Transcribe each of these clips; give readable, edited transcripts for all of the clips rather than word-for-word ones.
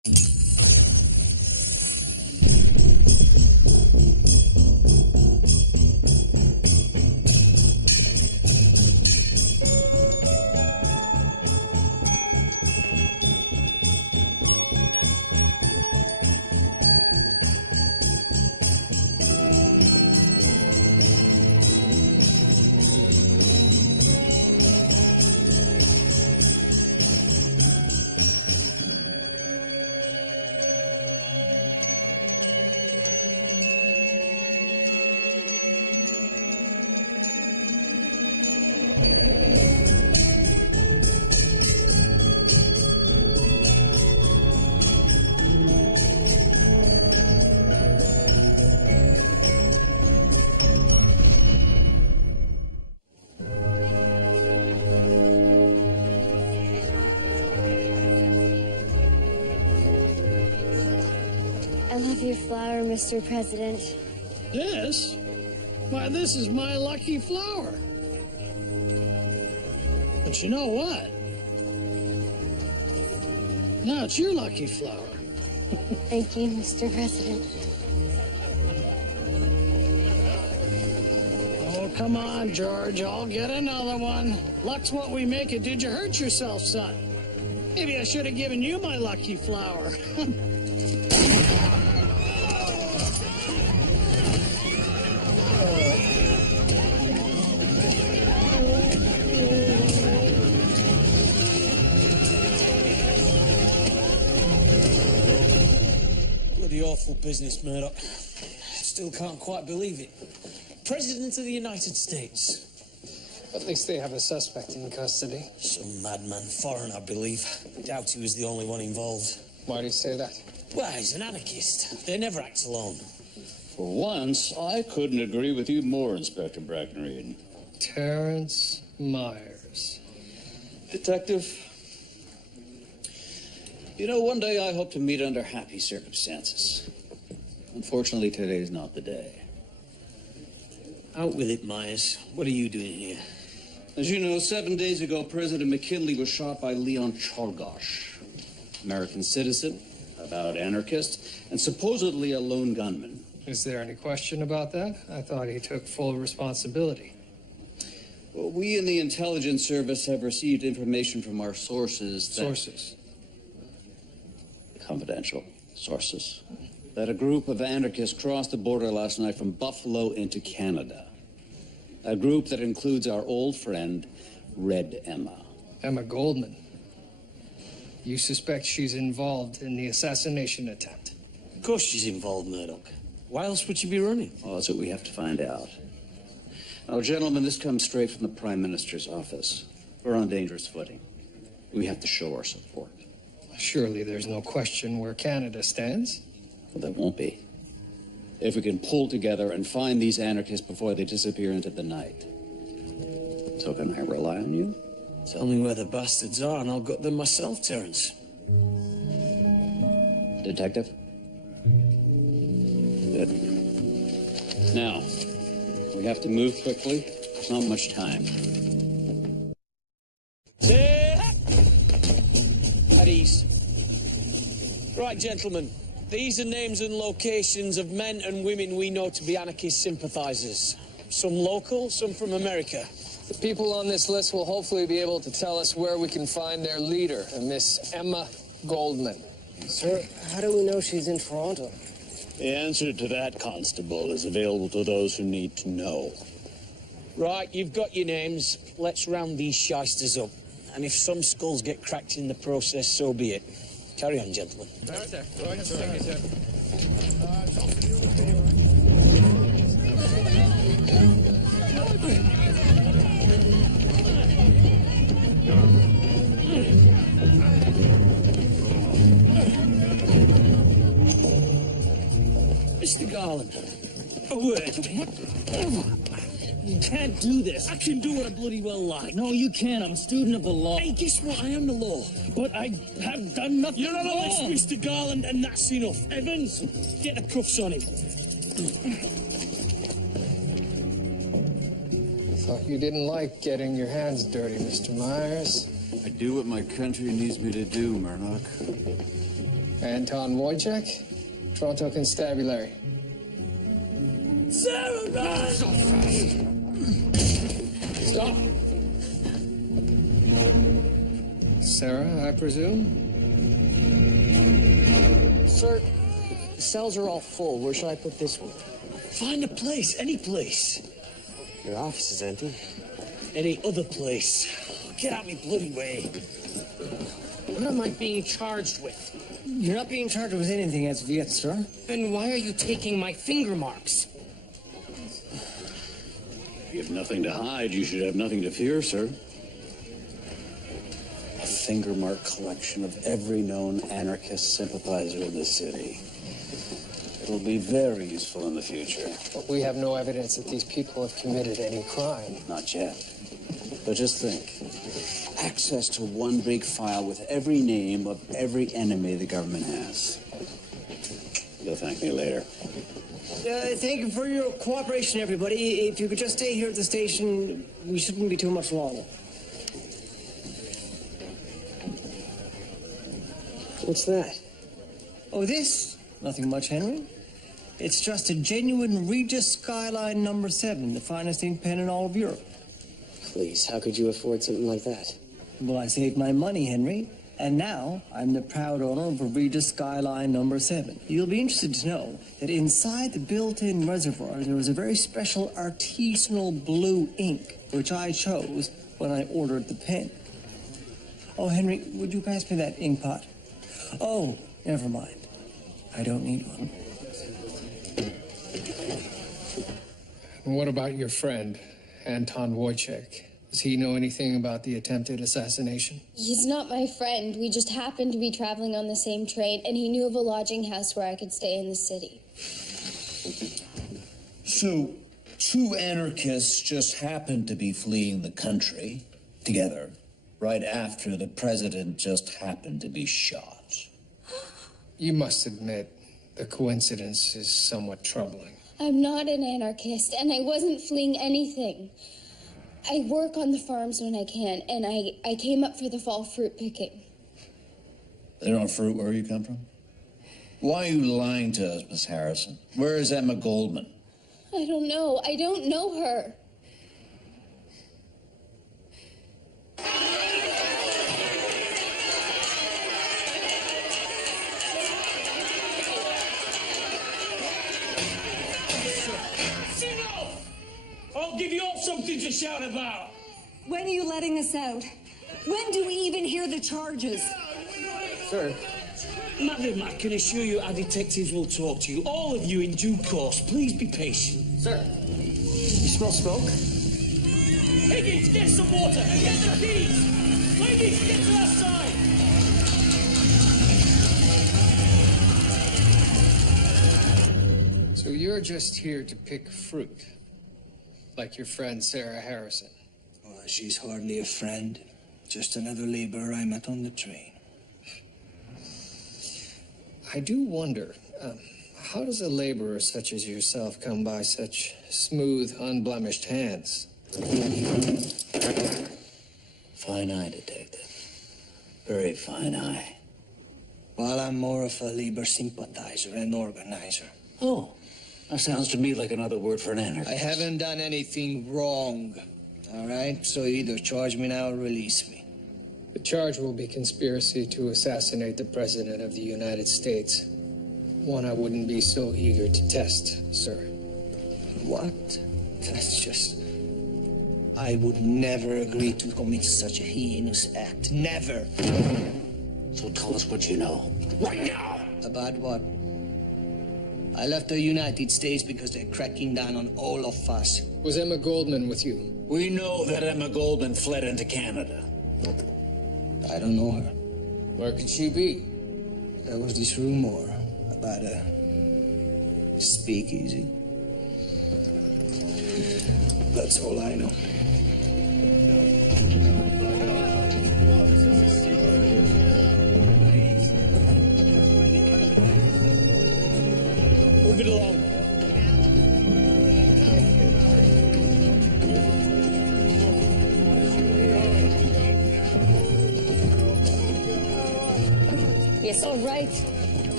I love your flower, Mr. President. This? Why, this is my lucky flower. But you know what? Now it's your lucky flower. Thank you, Mr. President. Oh, come on, George. I'll get another one. Luck's what we make it. Did you hurt yourself, son? Maybe I should have given you my lucky flower. Bloody awful business, Murdoch. Still can't quite believe it. President of the United States. At least they have a suspect in custody. Some madman, foreign, I believe. Doubt he was the only one involved. Why do you say that? Well, he's an anarchist. They never act alone. For once, I couldn't agree with you more, Inspector Bracknell. Terrence Myers. Detective, you know, one day I hope to meet under happy circumstances. Unfortunately, today is not the day. Out with it, Myers. What are you doing here? As you know, 7 days ago, President McKinley was shot by Leon Czolgosz, American citizen, avowed anarchist, and supposedly a lone gunman. Is there any question about that? I thought he took full responsibility. Well, we in the intelligence service have received information from our sources that... Sources? Confidential sources. That a group of anarchists crossed the border last night from Buffalo into Canada. A group that includes our old friend, Red Emma. Emma Goldman. You suspect she's involved in the assassination attempt? Of course she's involved, Murdoch. Why else would she be running? Oh, that's what we have to find out. Now, gentlemen, this comes straight from the Prime Minister's office. We're on dangerous footing. We have to show our support. Surely there's no question where Canada stands. Well, there won't be. If we can pull together and find these anarchists before they disappear into the night. So can I rely on you? Tell me where the bastards are and I'll gut them myself, Terrence. Detective? Good. Now, we have to move quickly. There's not much time. At ease. Right, gentlemen. These are names and locations of men and women we know to be anarchist sympathizers. Some local, some from America. The people on this list will hopefully be able to tell us where we can find their leader, Miss Emma Goldman. Sir, how do we know she's in Toronto? The answer to that, Constable, is available to those who need to know. Right, you've got your names. Let's round these shysters up. And if some skulls get cracked in the process, so be it. Carry on, gentlemen. Right, sir. Go ahead, sir. Thank you, sir. Mr. Garland, a word. You can't do this. I can do what I bloody well like. No, you can't. I'm a student of the law. Hey, guess what? I am the law. But I have done nothing You're on a wrong. list, Mr. Garland, and that's enough. Evans, get the cuffs on him. Thought you didn't like getting your hands dirty, Mr. Myers. I do what my country needs me to do, Murdoch. Anton Wojciech, Toronto Constabulary. Sarah, not so fast! Stop. Sarah, I presume? Sir, the cells are all full. Where should I put this one? Find a place, any place. Your office is empty. Any other place. Get out me bloody way. What am I being charged with? You're not being charged with anything as of yet, sir. Then why are you taking my finger marks? If you have nothing to hide, you should have nothing to fear, sir. A finger mark collection of every known anarchist sympathizer in the city. It'll be very useful in the future. But we have no evidence that these people have committed any crime. Not yet. But just think. Access to one big file with every name of every enemy the government has. You'll thank me later. Thank you for your cooperation, everybody. If you could just stay here at the station, we shouldn't be too much longer. What's that? Oh, this? Nothing much, Henry. It's just a genuine Regis Skyline number 7, the finest ink pen in all of Europe. Please, how could you afford something like that? Well, I saved my money, Henry, and now I'm the proud owner of a Regis Skyline number 7. You'll be interested to know that inside the built-in reservoir there was a very special artisanal blue ink, which I chose when I ordered the pen. Oh, Henry, would you pass me that ink pot? Oh, never mind. I don't need one. And what about your friend, Anton Wojciech? Does he know anything about the attempted assassination? He's not my friend. We just happened to be traveling on the same train, and he knew of a lodging house where I could stay in the city. So, two anarchists just happened to be fleeing the country together right after the president just happened to be shot. You must admit, the coincidence is somewhat troubling. I'm not an anarchist, and I wasn't fleeing anything. I work on the farms when I can, and I came up for the fall fruit picking. They don't fruit where you come from? Why are you lying to us, Miss Harrison? Where is Emma Goldman? I don't know. I don't know her. I'll give you all something to shout about. When are you letting us out? When do we even hear the charges? Sir. Madam, I can assure you our detectives will talk to you, all of you in due course. Please be patient. Sir, you smell smoke? Higgins, get some water and get the keys. Ladies, get to that side. So you're just here to pick fruit, like your friend Sarah Harrison. Oh, she's hardly a friend. Just another laborer I met on the train. I do wonder, how does a laborer such as yourself come by such smooth, unblemished hands? Fine eye, detective. Very fine eye. Well, I'm more of a labor sympathizer and organizer. Oh, that sounds to me like another word for an anarchist. I haven't done anything wrong, all right? So either charge me now or release me. The charge will be conspiracy to assassinate the President of the United States. One I wouldn't be so eager to test, sir. What? That's just... I would never agree to commit such a heinous act. Never. So tell us what you know. Right now! About what? I left the United States because they're cracking down on all of us. Was Emma Goldman with you? We know that Emma Goldman fled into Canada. I don't know her. Where could she be? There was this rumor about a speakeasy. That's all I know. Move it along. Yes, all right.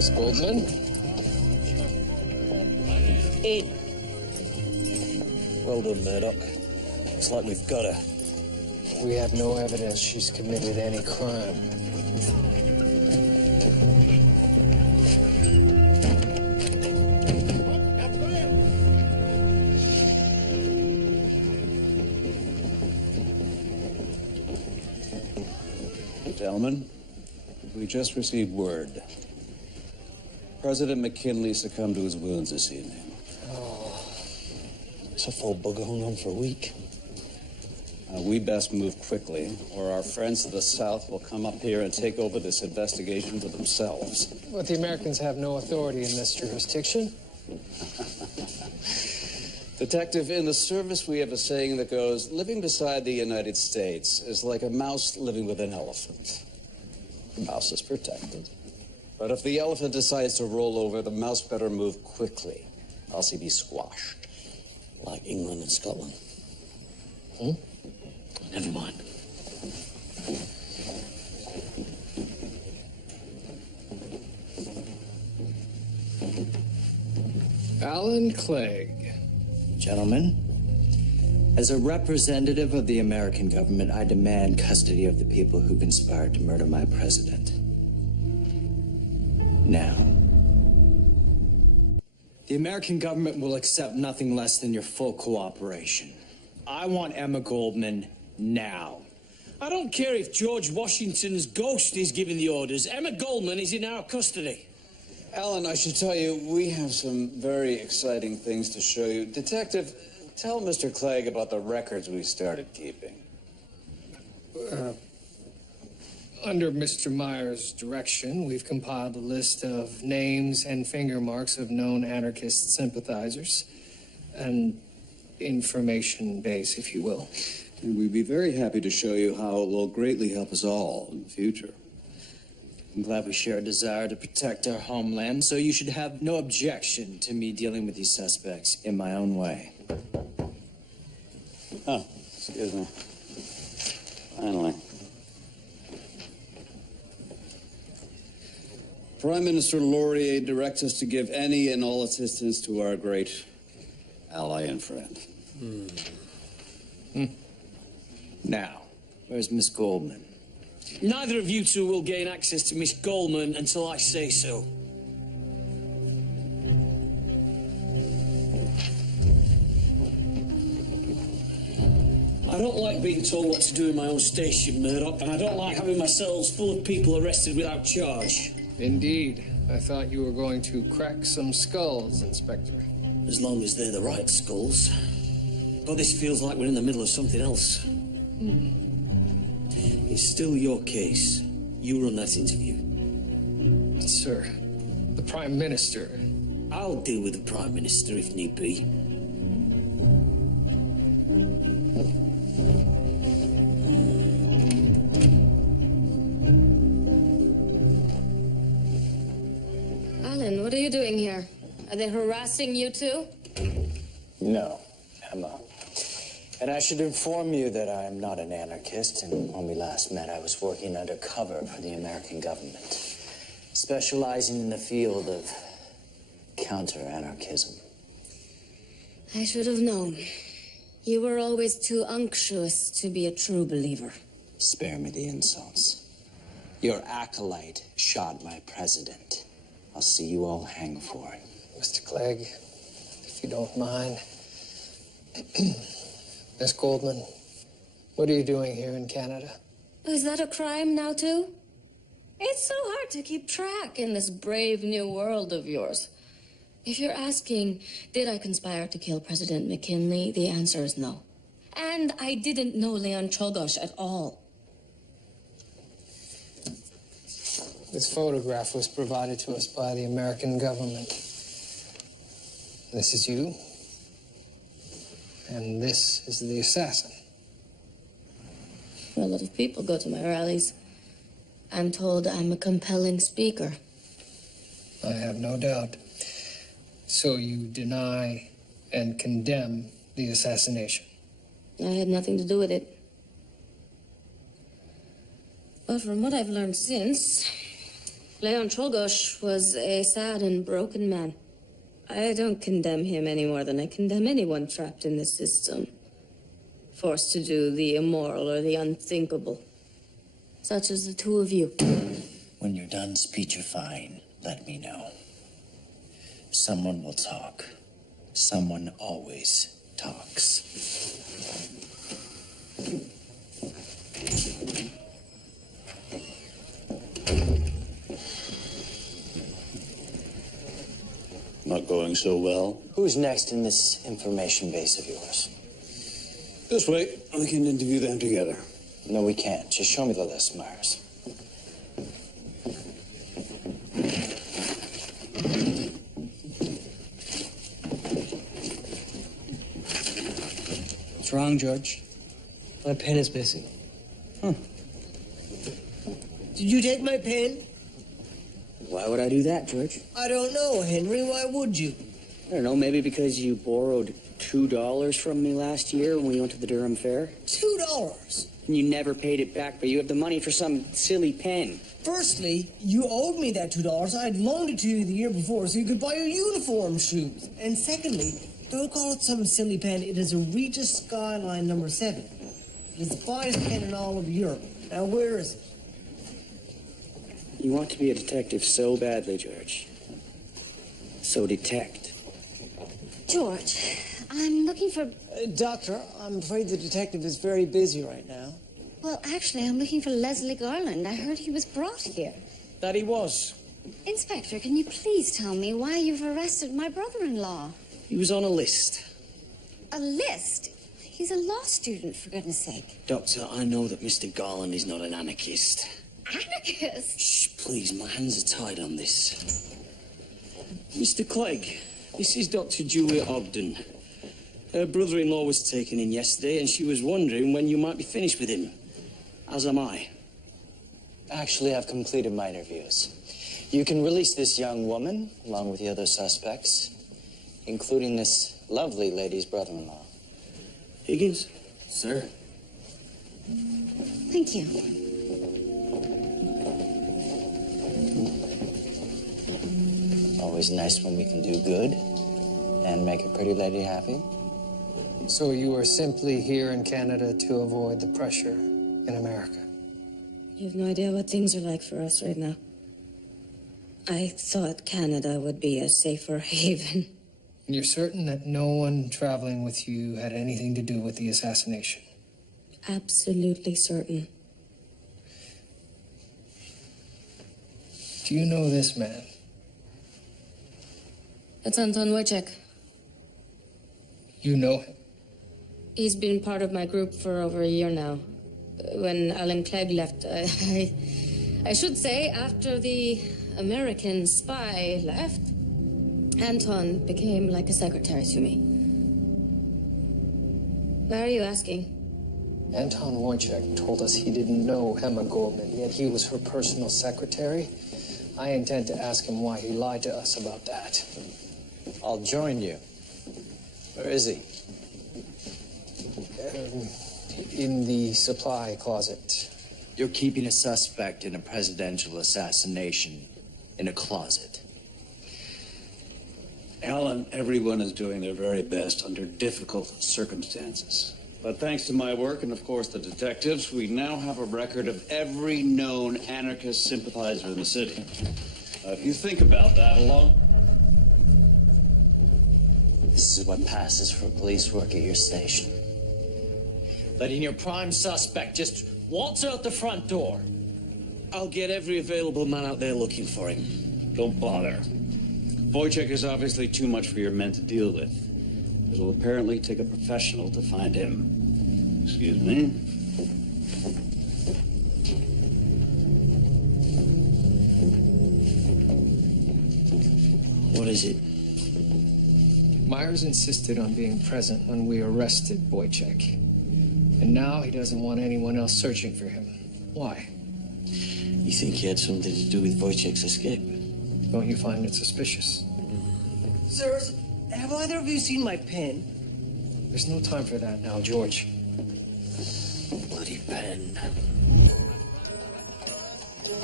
Miss Goldman? In. Well done, Murdoch. Looks like we've got her. We have no evidence she's committed any crime. Gentlemen, we just received word. President McKinley succumbed to his wounds this evening. Oh, tough old bugger hung on for a week. We best move quickly, or our friends to the south will come up here and take over this investigation for themselves. But the Americans have no authority in this jurisdiction. Detective, in the service we have a saying that goes, living beside the United States is like a mouse living with an elephant. The mouse is protected. But if the elephant decides to roll over, the mouse better move quickly, else he'd be squashed. Like England and Scotland. Never mind. Alan Clegg. Gentlemen, as a representative of the American government, I demand custody of the people who conspired to murder my president. Now, the American government will accept nothing less than your full cooperation. I want Emma Goldman now. I don't care if George Washington's ghost is giving the orders. Emma Goldman is in our custody. Alan, I should tell you, we have some very exciting things to show you. Detective, tell Mr. Clegg about the records we started keeping. Under Mr. Meyer's direction, we've compiled a list of names and finger marks of known anarchist sympathizers. An information base, if you will. And we'd be very happy to show you how it will greatly help us all in the future. I'm glad we share a desire to protect our homeland, so you should have no objection to me dealing with these suspects in my own way. Oh, excuse me. Finally. Prime Minister Laurier directs us to give any and all assistance to our great ally and friend. Now, where's Miss Goldman? Neither of you two will gain access to Miss Goldman until I say so. I don't like being told what to do in my own station, Murdoch, and I don't like having my cells full of people arrested without charge. Indeed. I thought you were going to crack some skulls, Inspector. As long as they're the right skulls. But this feels like we're in the middle of something else. It's still your case. You run that interview. Sir, the Prime Minister. I'll deal with the Prime Minister if need be. Alan, what are you doing here? Are they harassing you too? No, Emma. And I should inform you that I am not an anarchist, and when we last met, I was working undercover for the American government, specializing in the field of counter-anarchism. I should have known. You were always too unctuous to be a true believer. Spare me the insults. Your acolyte shot my president. I'll see you all hang for it. Mr. Clegg, if you don't mind. Miss Goldman, what are you doing here in Canada? Is that a crime now, too? It's so hard to keep track in this brave new world of yours. If you're asking, did I conspire to kill President McKinley, the answer is no. And I didn't know Leon Czolgosz at all. This photograph was provided to us by the American government. This is you. And this is the assassin. A lot of people go to my rallies. I'm told I'm a compelling speaker. I have no doubt. So you deny and condemn the assassination? I had nothing to do with it. But from what I've learned since, Leon Czolgosz was a sad and broken man. I don't condemn him any more than I condemn anyone trapped in the system, forced to do the immoral or the unthinkable, such as the two of you. When you're done speechifying, let me know. Someone will talk. Someone always talks. Not going so well. Who's next in this information base of yours? This way, we can interview them together. No, we can't. Just show me the list, Myers. What's wrong, George? My pen is missing. Did you take my pen? Why would I do that, George? I don't know, Henry. Why would you? I don't know, maybe because you borrowed $2 from me last year when we went to the Durham Fair? $2? And you never paid it back, but you have the money for some silly pen. Firstly, you owed me that $2. I'd loaned it to you the year before so you could buy your uniform shoes. And secondly, don't call it some silly pen. It is a Regis Skyline number 7. It is the finest pen in all of Europe. Now, where is it? You want to be a detective so badly, George. So detect. George, I'm looking for... Doctor, I'm afraid the detective is very busy right now. Well, actually, I'm looking for Leslie Garland. I heard he was brought here. That he was. Inspector, can you please tell me why you've arrested my brother-in-law? He was on a list. A list? He's a law student, for goodness sake. Doctor, I know that Mr. Garland is not an anarchist. Anarchist? Shh, please, my hands are tied on this. Mr. Clegg, this is Dr. Julia Ogden. Her brother-in-law was taken in yesterday, and she was wondering when you might be finished with him. As am I. Actually, I've completed my interviews. You can release this young woman, along with the other suspects, including this lovely lady's brother-in-law. Higgins? Sir? Thank you. Always nice when we can do good and make a pretty lady happy. So you are simply here in Canada to avoid the pressure in America? You have no idea what things are like for us right now. I thought Canada would be a safer haven. And you're certain that no one traveling with you had anything to do with the assassination? Absolutely certain. Do you know this man? That's Anton Wojciech. You know him? He's been part of my group for over a year now. When Alan Clegg left, I should say, after the American spy left, Anton became like a secretary to me. Why are you asking? Anton Wojciech told us he didn't know Emma Goldman, yet he was her personal secretary. I intend to ask him why he lied to us about that. I'll join you. Where is he? In the supply closet. You're keeping a suspect in a presidential assassination in a closet. Alan, everyone is doing their very best under difficult circumstances. But thanks to my work and, of course, the detectives, we now have a record of every known anarchist sympathizer in the city. If you think about that alone... This is what passes for police work at your station. Letting your prime suspect just waltz out the front door. I'll get every available man out there looking for him. Don't bother. Wojciech is obviously too much for your men to deal with. It'll apparently take a professional to find him. Excuse me. What is it? Myers insisted on being present when we arrested Wojciech. And now he doesn't want anyone else searching for him. Why? You think he had something to do with Wojciech's escape? Don't you find it suspicious? Sirs, have either of you seen my pen? There's no time for that now, George. Bloody pen.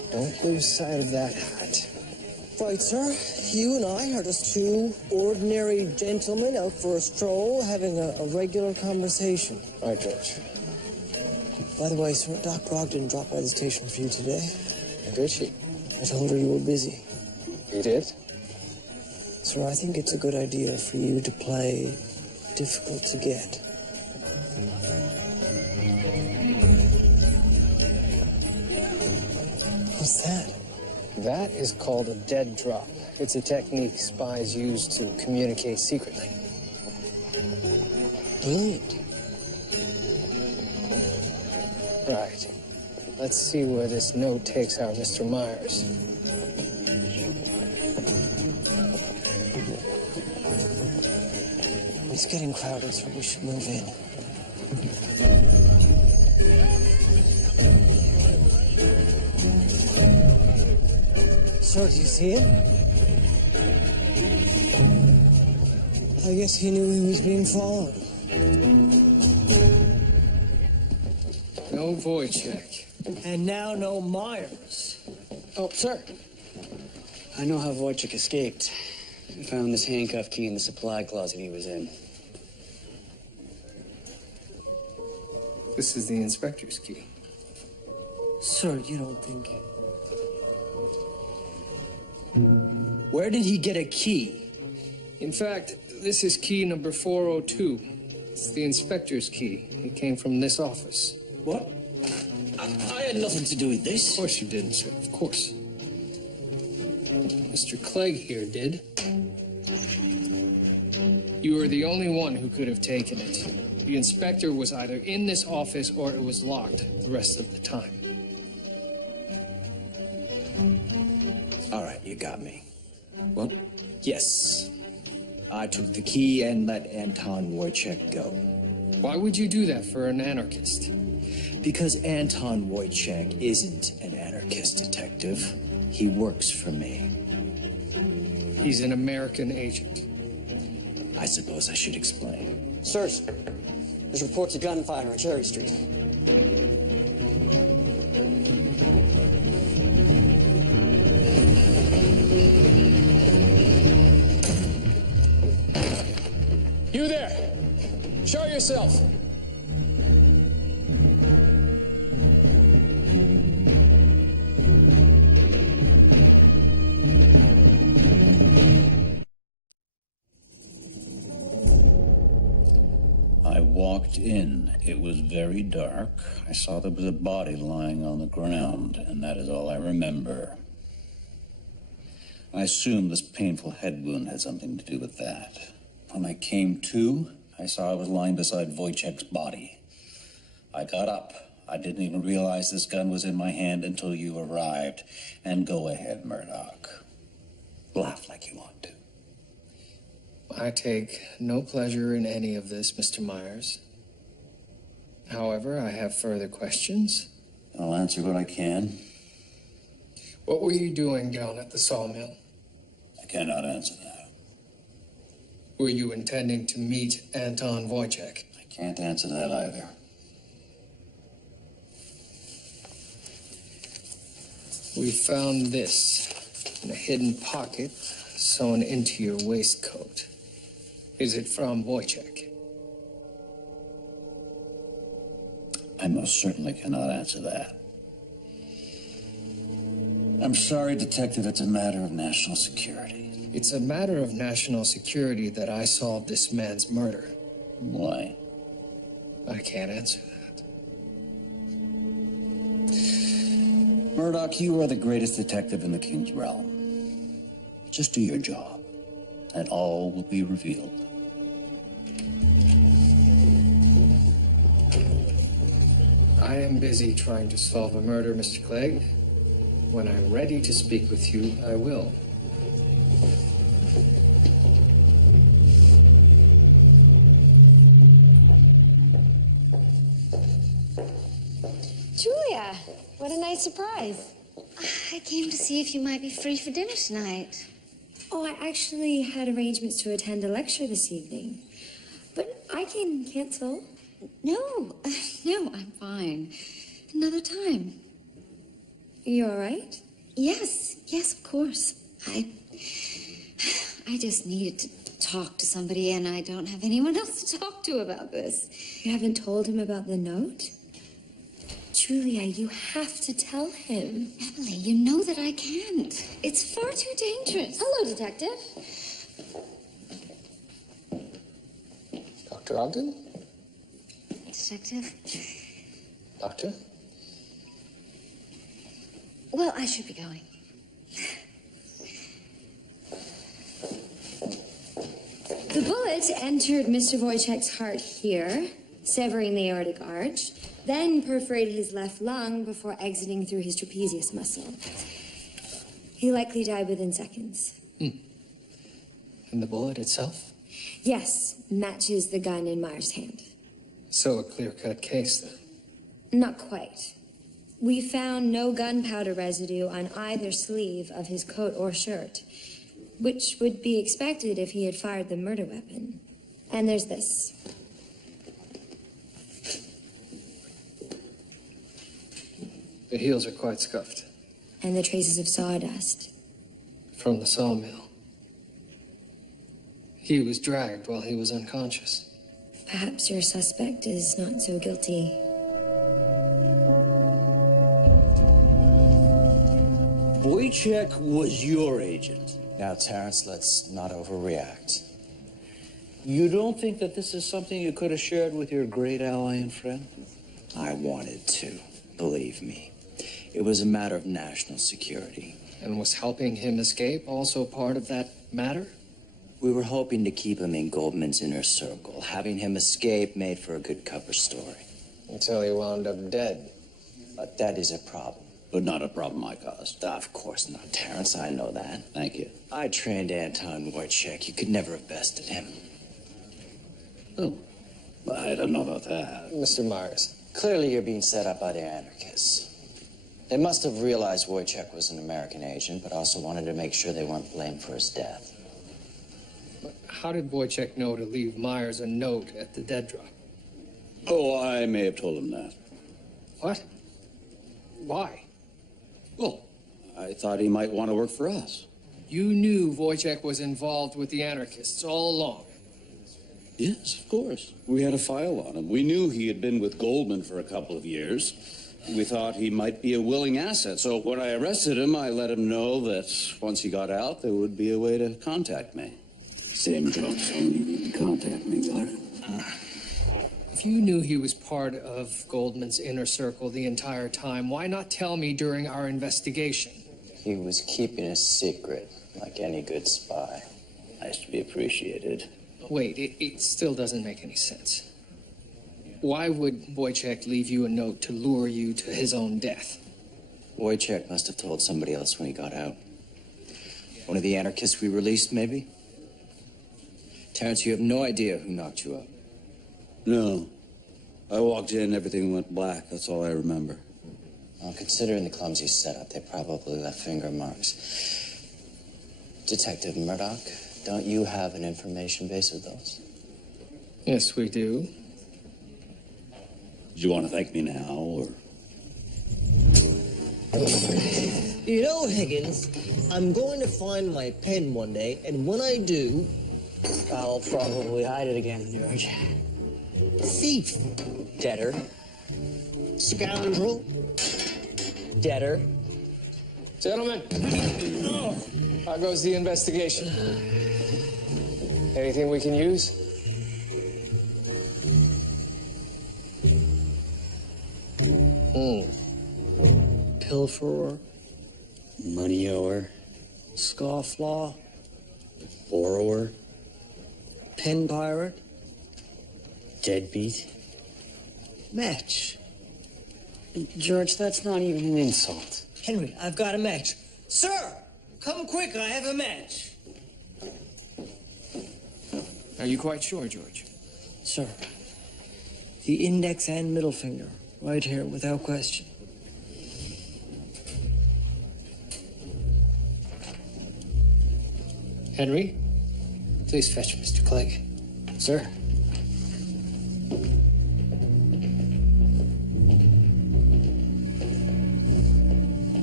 Don't lose sight of that hat. Right, sir. You and I are just two ordinary gentlemen out for a stroll, having a regular conversation. Right, George. By the way, sir, Doc Brogdon dropped by the station for you today. Did she? I told her you were busy. He did? Sir, I think it's a good idea for you to play difficult to get. What's that? That is called a dead drop. It's a technique spies use to communicate secretly. Brilliant. Right. Let's see where this note takes our Mr. Myers. It's getting crowded, so we should move in. Sir, do you see him? I guess he knew he was being followed. No Wojciech. And now no Myers. Oh, sir. I know how Wojciech escaped. I found this handcuff key in the supply closet he was in. This is the inspector's key. Sir, you don't think... Where did he get a key? In fact, this is key number 402. It's the inspector's key. It came from this office. What? I had nothing to do with this. Of course you didn't, sir. Of course. Mr. Clegg here did. You were the only one who could have taken it. The inspector was either in this office or it was locked the rest of the time. All right, you got me. What? Yes. I took the key and let Anton Wojciech go. Why would you do that for an anarchist? Because Anton Wojciech isn't an anarchist, detective. He works for me. He's an American agent. I suppose I should explain. Sirs, there's reports of gunfire on Cherry Street. You there! Show yourself! I walked in. It was very dark. I saw there was a body lying on the ground, and that is all I remember. I assume this painful head wound had something to do with that. When I came to, I saw I was lying beside Wojciech's body. I got up. I didn't even realize this gun was in my hand until you arrived. And go ahead, Murdoch. Laugh like you want to. I take no pleasure in any of this, Mr. Myers. However, I have further questions. I'll answer what I can. What were you doing down at the sawmill? I cannot answer that. Were you intending to meet Anton Wojciech? I can't answer that either. We found this in a hidden pocket sewn into your waistcoat. Is it from Wojciech? I most certainly cannot answer that. I'm sorry, Detective, it's a matter of national security. It's a matter of national security that I solved this man's murder. Why? I can't answer that. Murdoch, you are the greatest detective in the King's realm. Just do your job, and all will be revealed. I am busy trying to solve a murder, Mr. Clegg. When I'm ready to speak with you, I will. Julia, what a nice surprise. I came to see if you might be free for dinner tonight. Oh, I actually had arrangements to attend a lecture this evening. But I can cancel. No, no, I'm fine. Another time. You all right? Yes, of course. I just needed to talk to somebody, and I don't have anyone else to talk to about this. You haven't told him about the note? Julia, you have to tell him. Emily, you know that I can't. It's far too dangerous. Hello, Detective. Dr. Ogden? Detective? Doctor? Well, I should be going. The bullet entered Mr. Wojciech's heart here, severing the aortic arch, then perforated his left lung before exiting through his trapezius muscle. He likely died within seconds. And the bullet itself? Yes, matches the gun in Myers' hand. So a clear-cut case, then. Not quite. We found no gunpowder residue on either sleeve of his coat or shirt, which would be expected if he had fired the murder weapon. And there's this. The heels are quite scuffed. And the traces of sawdust. From the sawmill. He was dragged while he was unconscious. Perhaps your suspect is not so guilty. Wojciech was your agent. Now, Terrence, let's not overreact. You don't think that this is something you could have shared with your great ally and friend? I wanted to, believe me. It was a matter of national security. And was helping him escape also part of that matter? We were hoping to keep him in Goldman's inner circle. Having him escape made for a good cover story. Until he wound up dead. But that is a problem. But not a problem I caused. Of course not, Terrence. I know that. Thank you. I trained Anton Wojciech. You could never have bested him. Oh, I don't know about that. Mr. Myers. Clearly you're being set up by the anarchists. They must have realized Wojciech was an American agent, but also wanted to make sure they weren't blamed for his death. But how did Wojciech know to leave Myers a note at the dead drop? Oh, I may have told him that. What? Why? Well, I thought he might want to work for us. You knew Wojciech was involved with the anarchists all along. Yes, of course. We had a file on him. We knew he had been with Goldman for a couple of years. We thought he might be a willing asset. So when I arrested him, I let him know that once he got out, there would be a way to contact me. Same joke, so you need to contact me, Clark. If you knew he was part of Goldman's inner circle the entire time, why not tell me during our investigation? He was keeping a secret, like any good spy. Nice to be appreciated. Wait, it still doesn't make any sense. Why would Wojciech leave you a note to lure you to his own death? Wojciech must have told somebody else when he got out. One of the anarchists we released, maybe? Terrence, you have no idea who knocked you up. No. I walked in, everything went black. That's all I remember. Well, considering the clumsy setup, they probably left finger marks. Detective Murdoch, don't you have an information base of those? Yes, we do. Do you want to thank me now, or...? You know, Higgins, I'm going to find my pen one day, and when I do... I'll probably hide it again, George. Thief. Debtor. Scoundrel. Debtor. Gentlemen, how goes the investigation? Anything we can use? Pilferer. Money-ower. Scofflaw. Borrower. Pen pirate. Deadbeat. Match. George, that's not even an insult. Henry, I've got a match. Sir, come quick, I have a match. Are you quite sure, George? Sir, the index and middle finger, right here, without question. Henry, please fetch Mr. Clegg. Sir.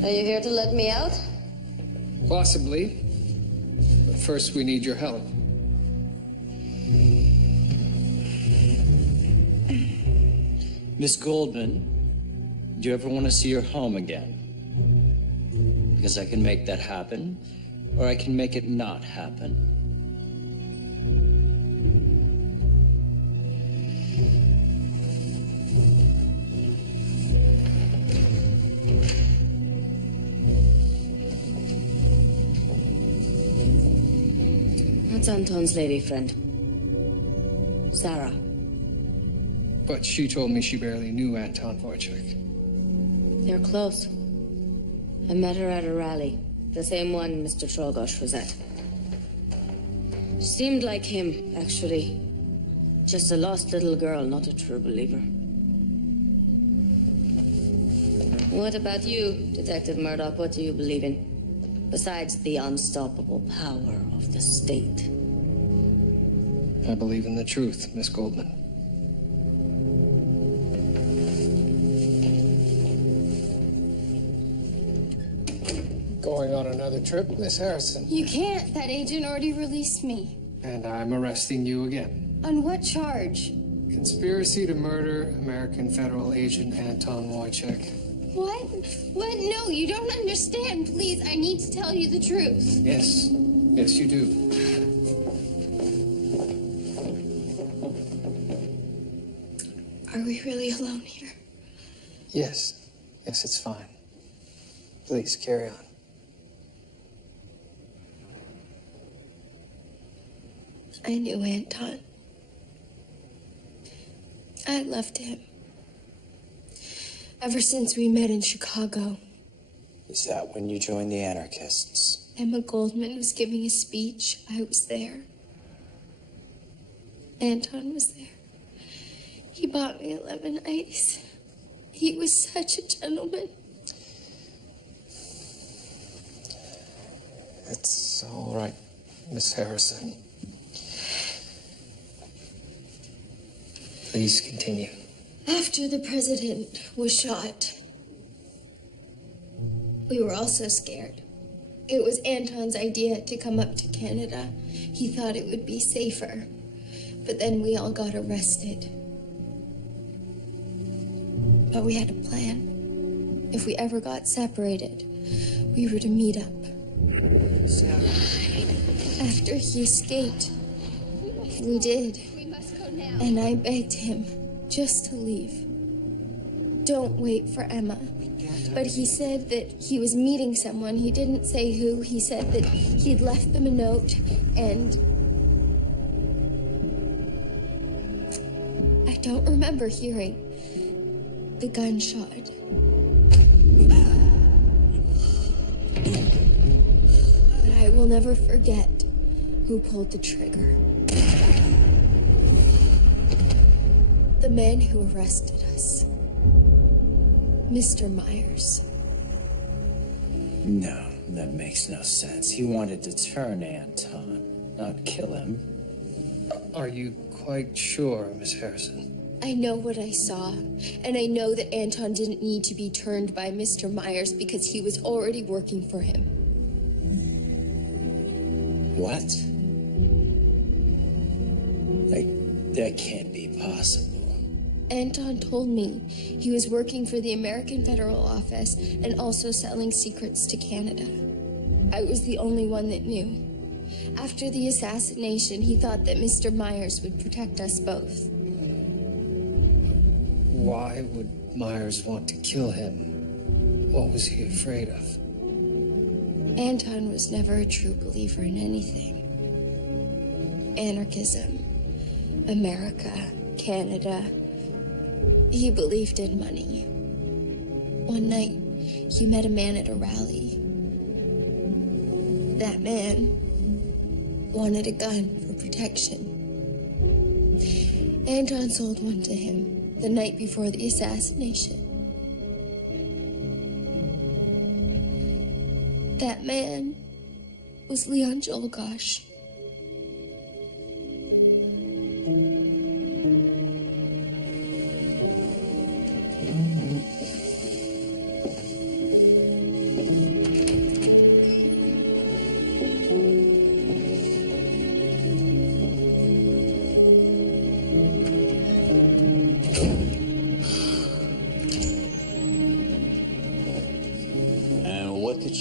Are you here to let me out? Possibly. But first, we need your help. Miss Goldman, do you ever want to see your home again? Because I can make that happen, or I can make it not happen. That's Anton's lady friend. Sarah. But she told me she barely knew Anton Wojciech. They're close. I met her at a rally. The same one Mr. Trogosh was at. She seemed like him, actually. Just a lost little girl, not a true believer. What about you, Detective Murdoch? What do you believe in? Besides the unstoppable power of the state. I believe in the truth, Miss Goldman. Going on another trip, Miss Harrison. You can't. That agent already released me. And I'm arresting you again. On what charge? Conspiracy to murder American federal agent Anton Wojciech. What? What? No, you don't understand. Please, I need to tell you the truth. Yes. Yes, you do. Are we really alone here? Yes. Yes, it's fine. Please, carry on. I knew Anton. I loved him. Ever since we met in Chicago. Is that when you joined the anarchists? Emma Goldman was giving a speech. I was there. Anton was there. He bought me a lemon ice. He was such a gentleman. It's all right, Miss Harrison. Please continue. After the president was shot, we were all so scared. It was Anton's idea to come up to Canada. He thought it would be safer. But then we all got arrested. But we had a plan. If we ever got separated, we were to meet up. So, after he escaped, we did. And I begged him just to leave. Don't wait for Emma. But he said that he was meeting someone. He didn't say who. He said that he'd left them a note, and I don't remember hearing the gunshot. But I will never forget who pulled the trigger. The man who arrested us. Mr. Myers. No, that makes no sense. He wanted to turn Anton, not kill him. Are you quite sure, Miss Harrison? I know what I saw, and I know that Anton didn't need to be turned by Mr. Myers because he was already working for him. What? That can't be possible. Anton told me he was working for the American Federal Office and also selling secrets to Canada. I was the only one that knew. After the assassination, he thought that Mr. Myers would protect us both. Why would Myers want to kill him? What was he afraid of? Anton was never a true believer in anything. Anarchism, America, Canada. He believed in money. One night, he met a man at a rally. That man wanted a gun for protection. Anton sold one to him the night before the assassination. That man was Leon Jolgosh.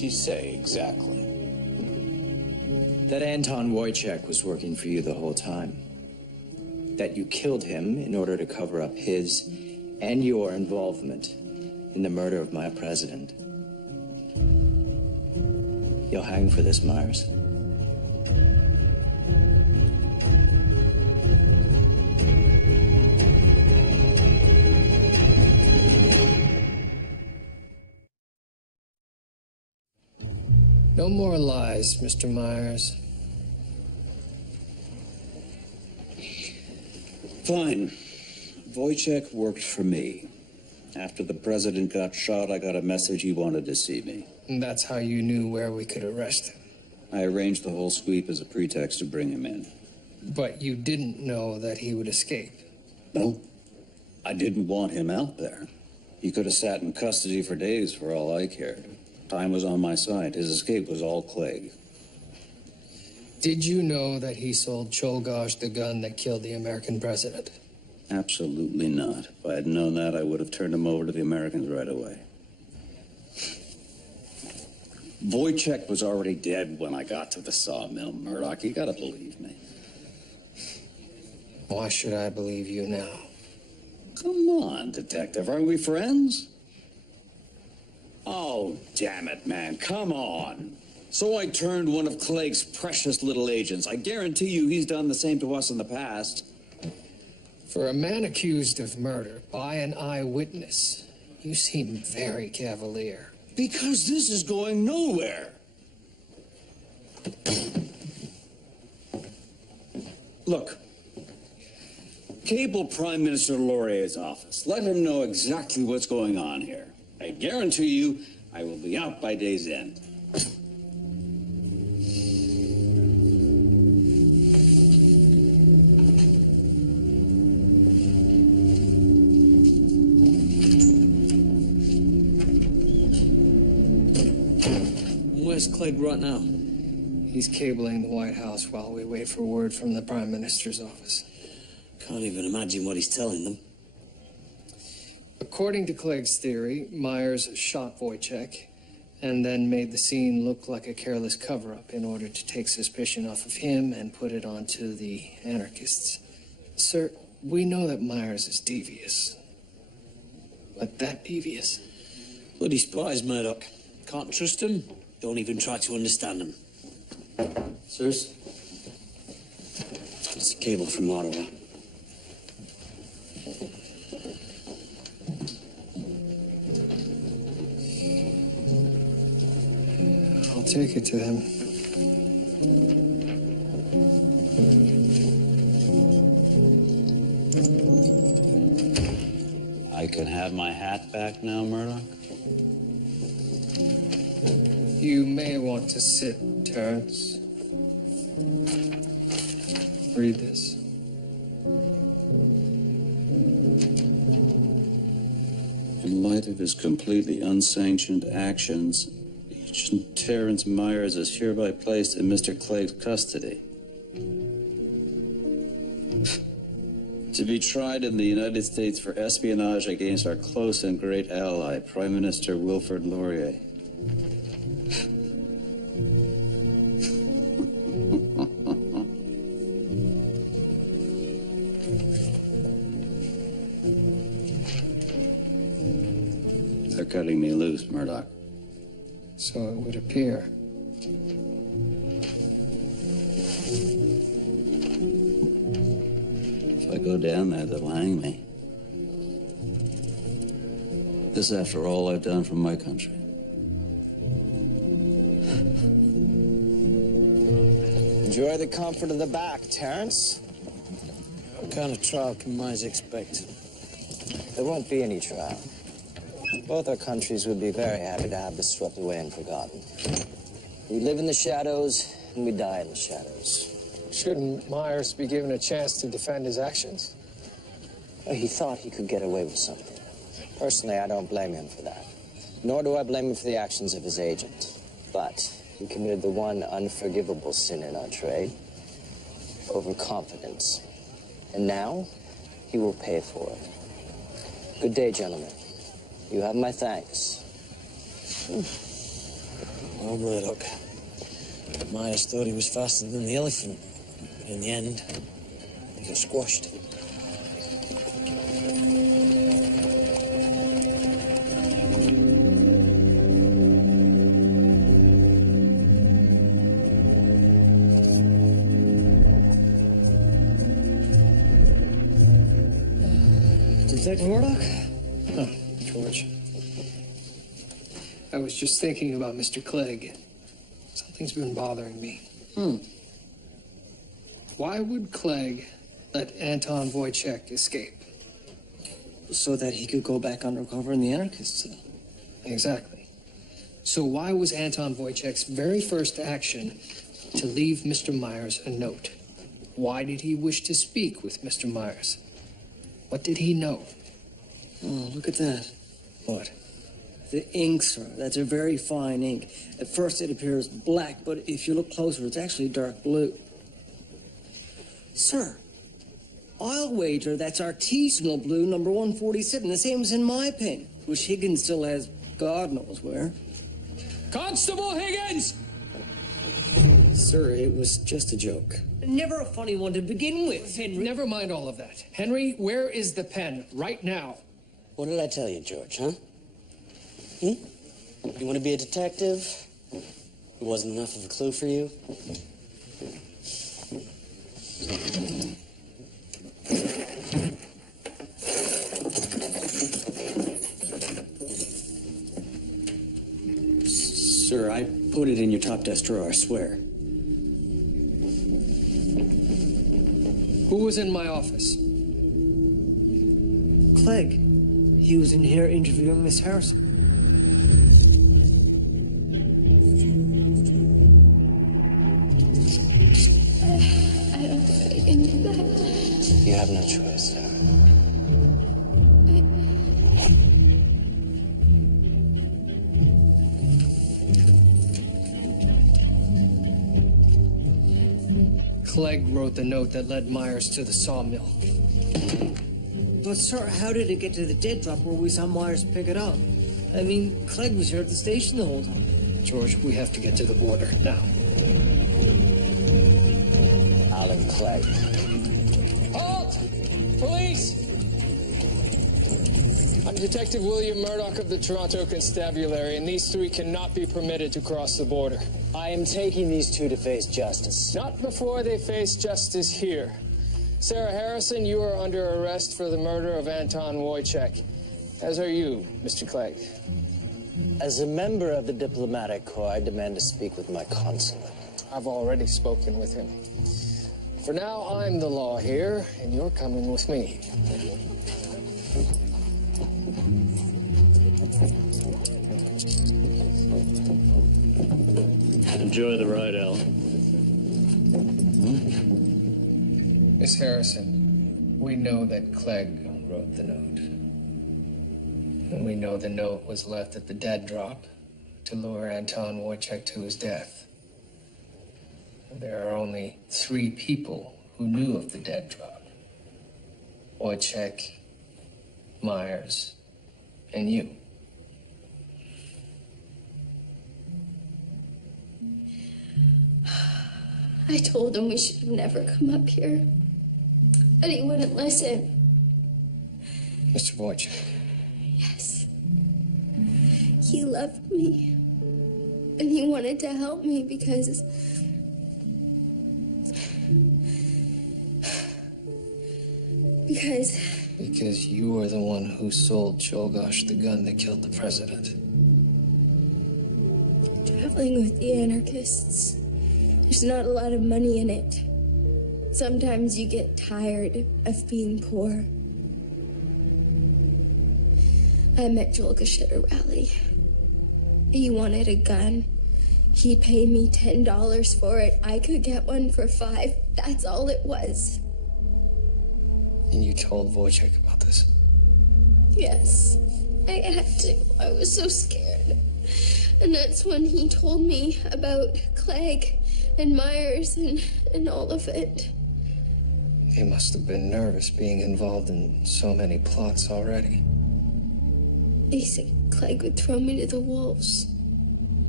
she say exactly? That Anton Wojciech was working for you the whole time. That you killed him in order to cover up his and your involvement in the murder of my president. You'll hang for this, Myers. No more lies, Mr. Myers. Fine. Wojciech worked for me. After the president got shot, I got a message he wanted to see me. And that's how you knew where we could arrest him. I arranged the whole sweep as a pretext to bring him in. But you didn't know that he would escape. No. I didn't want him out there. He could have sat in custody for days for all I cared. Time was on my side. His escape was all Clegg. Did you know that he sold Cholgosh the gun that killed the American president? Absolutely not. If I had known that, I would have turned him over to the Americans right away. Wojciech was already dead when I got to the sawmill, Murdoch. You gotta believe me. Why should I believe you now? Come on, detective. Aren't we friends? Oh, damn it, man. Come on. So I turned one of Clegg's precious little agents. I guarantee you he's done the same to us in the past. For a man accused of murder by an eyewitness, you seem very cavalier. Because this is going nowhere. Look, cable Prime Minister Laurier's office. Let him know exactly what's going on here. I guarantee you I will be out by day's end. Where's Clegg right now? He's cabling the White House while we wait for word from the Prime Minister's office. Can't even imagine what he's telling them. According to Clegg's theory, Myers shot Wojciech and then made the scene look like a careless cover-up in order to take suspicion off of him and put it onto the anarchists. Sir, we know that Myers is devious. But that devious? Bloody spies, Murdoch. Can't trust them. Don't even try to understand them. Sirs? It's a cable from Ottawa. I'll take it to them. I can have my hat back now, Murdoch? You may want to sit, Terrence. Read this. In light of his completely unsanctioned actions, Agent Terrence Myers is hereby placed in Mr. Clegg's custody. To be tried in the United States for espionage against our close and great ally, Prime Minister Wilfrid Laurier. They're cutting me loose, Murdoch. So it would appear. If I go down there, they'll hang me. This after all I've done for my country. Enjoy the comfort of the back, Terrence. What kind of trial can Myers expect? There won't be any trial. Both our countries would be very happy to have this swept away and forgotten. We live in the shadows, and we die in the shadows. Shouldn't Myers be given a chance to defend his actions? He thought he could get away with something. Personally, I don't blame him for that. Nor do I blame him for the actions of his agent. But he committed the one unforgivable sin in our trade: overconfidence. And now, he will pay for it. Good day, gentlemen. You have my thanks. Oh, Murdoch. Myers thought he was faster than the elephant. In the end, he got squashed. Detective Murdoch? Oh, George. I was just thinking about Mr. Clegg. Something's been bothering me. Why would Clegg let Anton Wojciech escape? So that he could go back undercover in the anarchists. Exactly. So why was Anton Wojciech's very first action to leave Mr. Myers a note? Why did he wish to speak with Mr. Myers? What did he know? Oh, look at that. What? The ink, sir. That's a very fine ink. At first it appears black, but if you look closer, it's actually dark blue. Sir, I'll wager that's artisanal blue number 147, the same as in my pen, which Higgins still has God knows where. Constable Higgins! Sir, it was just a joke. Never a funny one to begin with, Henry. Never mind all of that. Henry, where is the pen right now? What did I tell you, George, huh? You want to be a detective? It wasn't enough of a clue for you? Sir, I put it in your top desk drawer, I swear. Who was in my office? Clegg. He was in here interviewing Miss Harrison. I don't think I can do that. You have no choice, Sarah. Clegg wrote the note that led Myers to the sawmill. But, sir, how did it get to the dead drop where we saw Myers pick it up? I mean, Clegg was here at the station the whole time. George, we have to get to the border now. Alan Clegg. Halt! Police! I'm Detective William Murdoch of the Toronto Constabulary, and these three cannot be permitted to cross the border. I am taking these two to face justice. Not before they face justice here. Sarah Harrison, you are under arrest for the murder of Anton Wojciech. As are you, Mr. Clegg. As a member of the diplomatic corps, I demand to speak with my consulate. I've already spoken with him. For now, I'm the law here, and you're coming with me. Enjoy the ride, Alan. Miss Harrison, we know that Clegg wrote the note. And we know the note was left at the dead drop to lure Anton Wojciech to his death. There are only 3 people who knew of the dead drop. Wojciech, Myers, and you. I told him we should have never come up here. But he wouldn't listen. Mr. Wojciech. Yes. He loved me. And he wanted to help me because... Because you were the one who sold Czolgosz the gun that killed the president. Traveling with the anarchists, there's not a lot of money in it. Sometimes you get tired of being poor. I met Czolgosz at a rally. He wanted a gun. He'd pay me $10 for it. I could get one for $5. That's all it was. And you told Wojciech about this? Yes, I had to. I was so scared. And that's when he told me about Clegg and Myers and all of it. He must have been nervous being involved in so many plots already. He said Clegg would throw me to the wolves.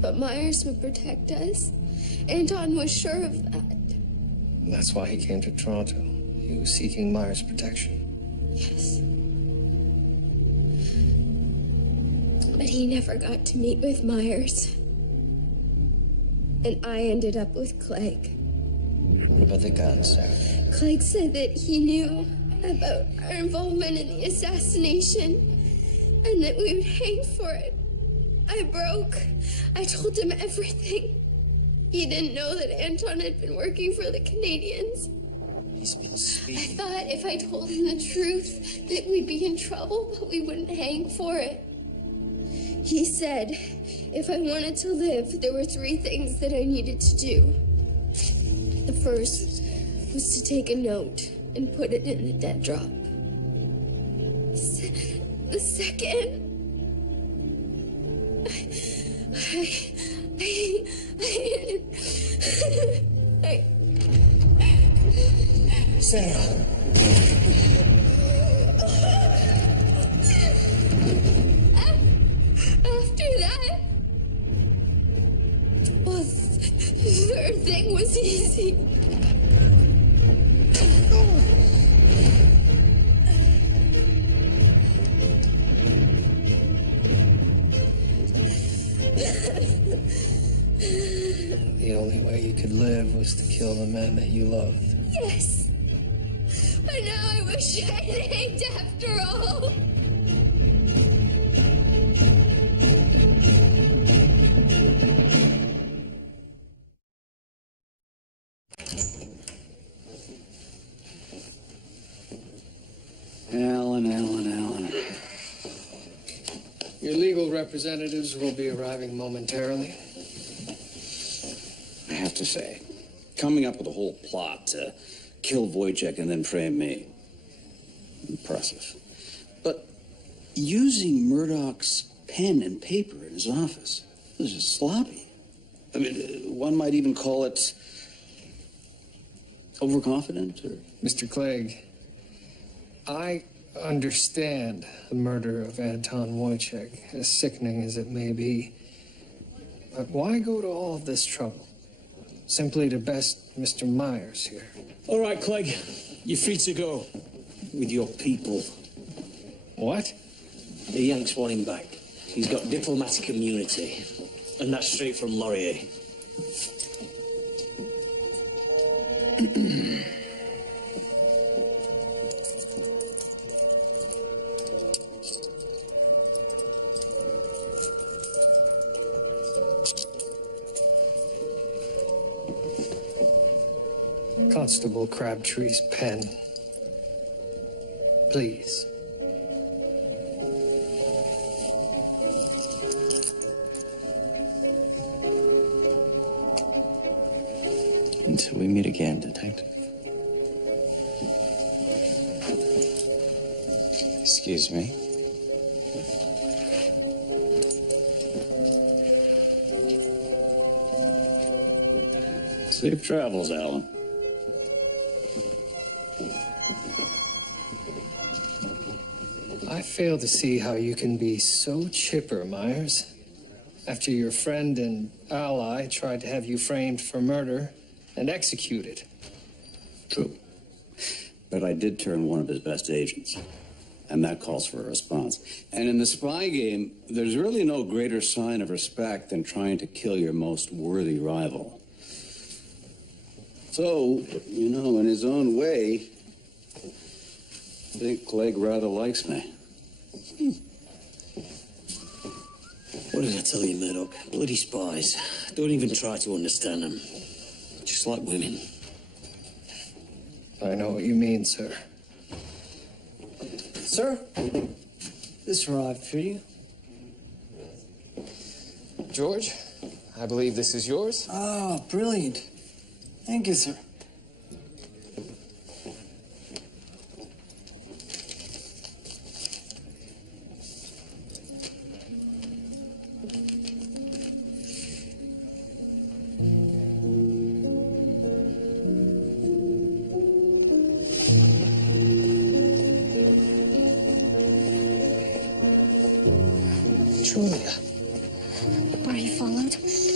But Myers would protect us. Anton was sure of that. And that's why he came to Toronto. He was seeking Myers' protection. Yes. But he never got to meet with Myers. And I ended up with Clegg. What about the gun, Sarah? Clegg said that he knew about our involvement in the assassination and that we would hang for it. I broke. I told him everything. He didn't know that Anton had been working for the Canadians. He's been I speaking. thought if I told him the truth that we'd be in trouble, but we wouldn't hang for it. He said if I wanted to live, there were 3 things that I needed to do. The first was to take a note and put it in the dead drop. The second... Sarah. After that... Well, the third thing was easy. The only way you could live was to kill the man that you loved. Yes. But now I wish I'd hanged after all. Alan. Your legal representatives will be arriving momentarily. I have to say, coming up with a whole plot to kill Wojciech and then frame me, impressive. But using Murdoch's pen and paper in his office was just sloppy. I mean, one might even call it overconfident, or... Mr. Clegg, I understand the murder of Anton Wojciech, as sickening as it may be. But why go to all of this trouble? Simply to best Mr. Myers here. All right, Clegg. You're free to go. With your people. What? The Yanks want him back. He's got diplomatic immunity. And that's straight from Laurier. Constable Crabtree's pen. Please. Until we meet again, Detective. Excuse me. Safe travels, Alan. I fail to see how you can be so chipper, Myers. After your friend and ally tried to have you framed for murder and executed. True. But I did turn one of his best agents. And that calls for a response. And in the spy game, there's really no greater sign of respect than trying to kill your most worthy rival. So, you know, in his own way, I think Clegg rather likes me. What did I tell you, Murdoch? Bloody spies. Don't even try to understand them. Just like women. I know what you mean, sir. Sir, this arrived for you. George, I believe this is yours. Ah, brilliant. Thank you, sir. Julia. Were you followed?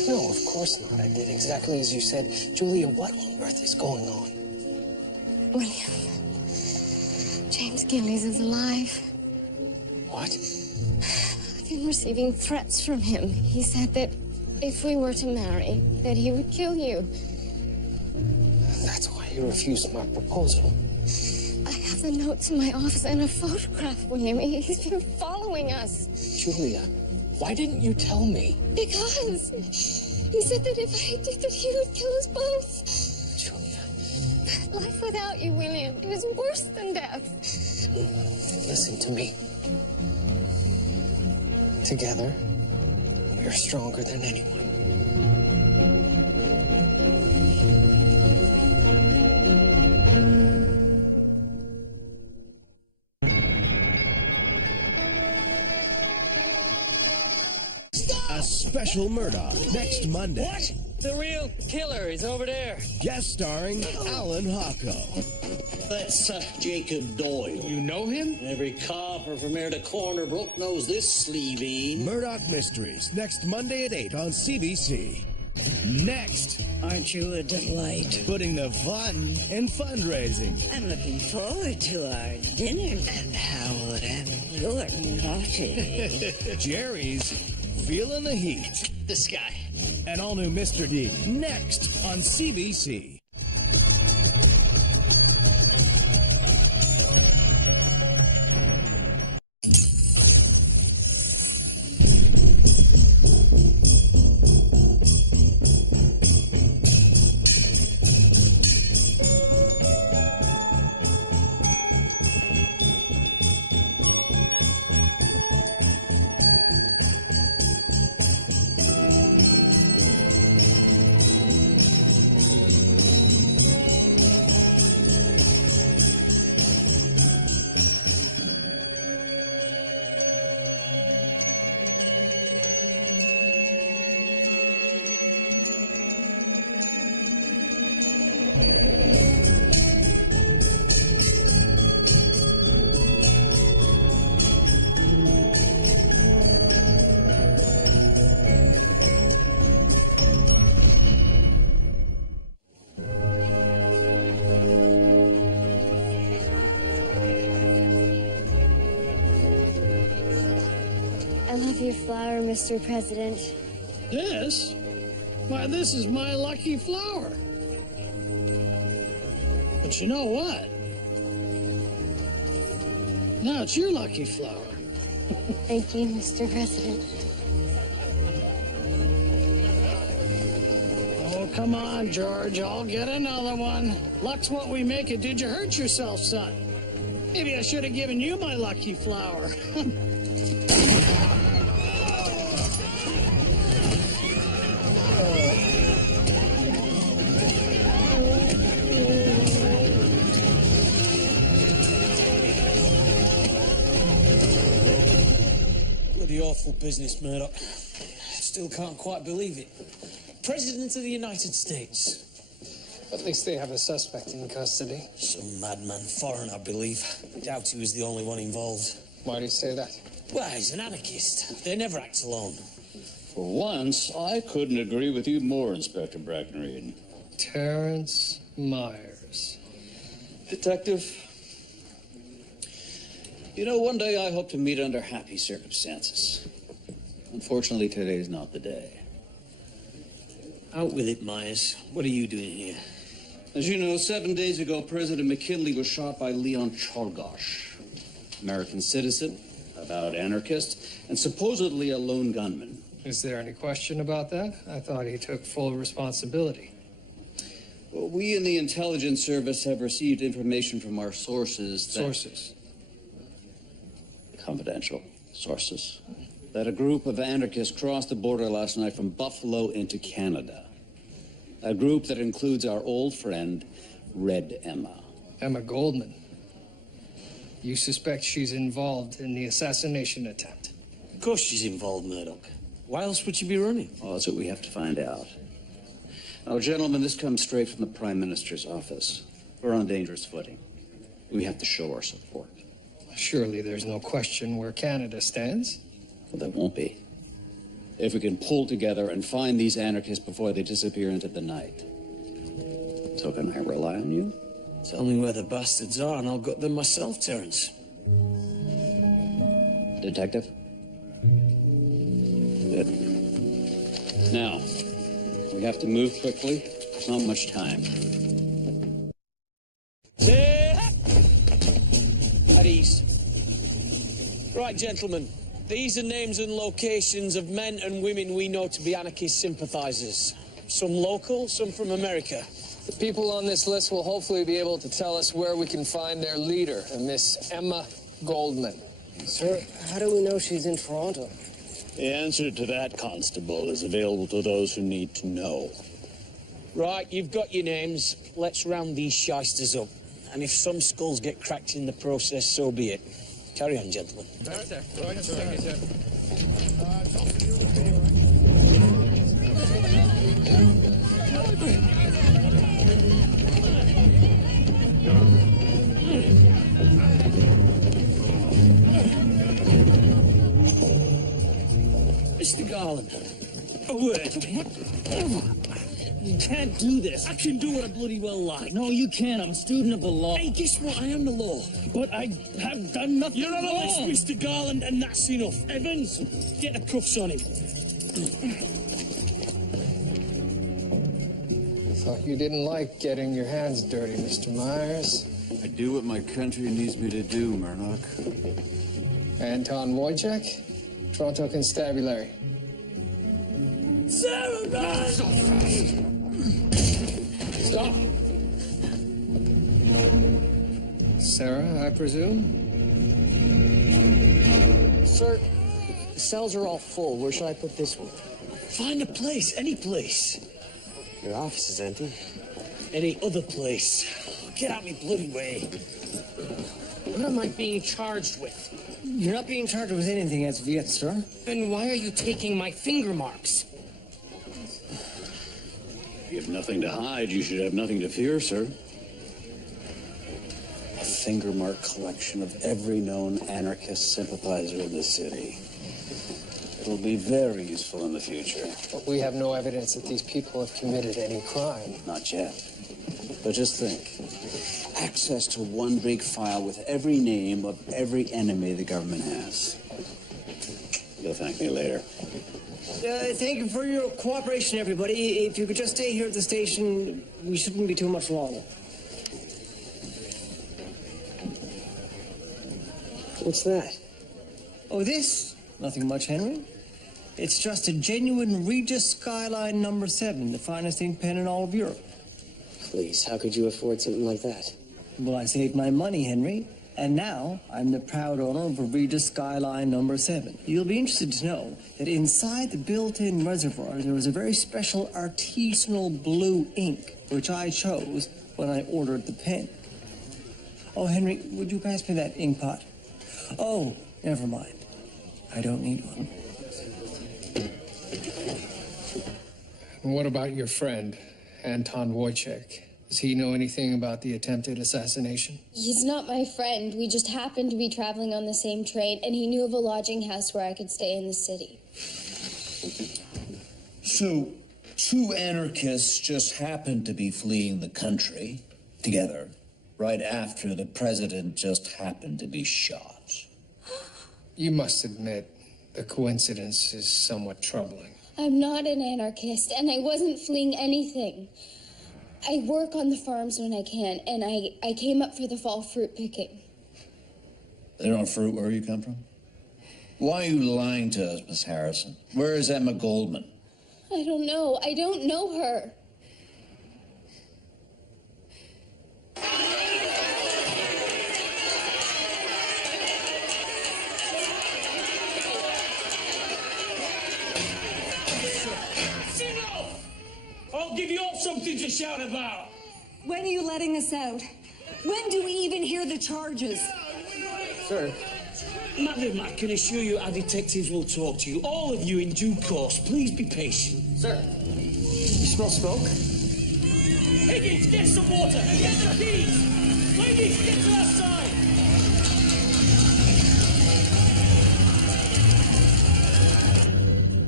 course not. I did exactly as you said. Julia, what on earth is going on? William, James Gillies is alive. What? I've been receiving threats from him. He said that if we were to marry, that he would kill you. That's why you refused my proposal. I have the notes in my office and a photograph, William. He's been following us. Julia, why didn't you tell me? Because he said that if I did that, he would kill us both. Julia. Life without you, William, it was worse than death. Listen to me. Together, we're stronger than anyone. A special Murdoch next Monday. What? The real killer is over there. Guest starring Alan Hocko. That's Jacob Doyle. You know him? Every copper from here to Corner Brook knows this sleevey. Murdoch Mysteries next Monday at 8 on CBC. Next, Aren't you a delight? putting the fun in fundraising. I'm looking forward to our dinner. And Howard, and you're naughty. Jerry's Feeling the Heat. This guy. An all-new Mr. D next on CBC. I love your flower, Mr. President. This? Why, this is my lucky flower. But you know what? Now it's your lucky flower. Thank you, Mr. President. Oh, come on, George. I'll get another one. Luck's what we make it. Did you hurt yourself, son? Maybe I should have given you my lucky flower. Bloody awful business, Murdoch. Still can't quite believe it. President of the United States. At least they have a suspect in custody. Some madman, foreign, I believe. Doubt he was the only one involved. Why do you say that? Well, he's an anarchist. They never act alone. For once, I couldn't agree with you more, Inspector Brackenreed. Terrence Myers. Detective, you know, one day I hope to meet under happy circumstances. Unfortunately, today is not the day. Out with it, Myers. What are you doing here? As you know, 7 days ago, President McKinley was shot by Leon Czolgosz, American citizen, avowed anarchist, and supposedly a lone gunman. Is there any question about that? I thought he took full responsibility. Well, we in the intelligence service have received information from our sources that... Sources? Confidential sources. That a group of anarchists crossed the border last night from Buffalo into Canada. A group that includes our old friend, Red Emma. Emma Goldman. You suspect she's involved in the assassination attempt? Of course she's involved, Murdoch. Why else would she be running? Oh, that's what we have to find out. Now, gentlemen, this comes straight from the Prime Minister's office. We're on dangerous footing. We have to show our support. Surely there's no question where Canada stands. Well, there won't be. if we can pull together and find these anarchists before they disappear into the night. So can I rely on you? Tell me where the bastards are and I'll gut them myself, Terence. Detective? Good. Now, we have to move quickly. There's not much time. At ease. Right, gentlemen. These are names and locations of men and women we know to be anarchist sympathizers. Some local, some from America. The people on this list will hopefully be able to tell us where we can find their leader, Miss Emma Goldman. Sir, how do we know she's in Toronto? The answer to that, Constable, is available to those who need to know. Right, you've got your names. Let's round these shysters up. And if some skulls get cracked in the process, so be it. Carry on, gentlemen. Mr. Garland, a word. You can't do this. I can do what I bloody well like. No, you can't. I'm a student of the law. Hey, guess what? I am the law. But I have done nothing You're on a wrong. list, Mr. Garland, and that's enough. Evans, get the cuffs on him. Thought you didn't like getting your hands dirty, Mr. Myers. I do what my country needs me to do, Murdoch. Anton Wojciech, Toronto Constabulary. Sarah, Stop. Sarah, I presume? Sir, the cells are all full. Where should I put this one? find a place, any place. Your office is empty. Any other place. Get out me bloody way. What am I being charged with? You're not being charged with anything as of yet, sir. Then why are you taking my finger marks? If you have nothing to hide, you should have nothing to fear, sir. A finger mark collection of every known anarchist sympathizer in the city. It'll be very useful in the future. But we have no evidence that these people have committed any crime. Not yet. But just think. Access to one big file with every name of every enemy the government has. You'll thank me later. Thank you for your cooperation, everybody. If you could just stay here at the station, we shouldn't be too much longer. What's that? Oh, this? Nothing much, Henry. It's just a genuine Regis Skyline number 7, the finest ink pen in all of Europe. Please, how could you afford something like that? Well, I saved my money, Henry. And now, I'm the proud owner of a Regis Skyline number 7. You'll be interested to know that inside the built-in reservoir, there was a very special artisanal blue ink, which I chose when I ordered the pen. Oh, Henry, would you pass me that ink pot? Oh, never mind. I don't need one. And what about your friend, Anton Wojciech? Does he know anything about the attempted assassination? He's not my friend. We just happened to be traveling on the same train, and he knew of a lodging house where I could stay in the city. So, two anarchists just happened to be fleeing the country together right after the president just happened to be shot. You must admit, the coincidence is somewhat troubling. I'm not an anarchist, and I wasn't fleeing anything. I work on the farms when I can, and I came up for the fall fruit picking. They don't fruit where you come from? Why are you lying to us, Miss Harrison? Where is Emma Goldman? I don't know. I don't know her. I'll give you all something to shout about. When are you letting us out? When do we even hear the charges? Sir. Madam, I can assure you our detectives will talk to you, all of you in due course. Please be patient. Sir, you smell smoke? Higgins, get some water and get the keys. Ladies, get to that side.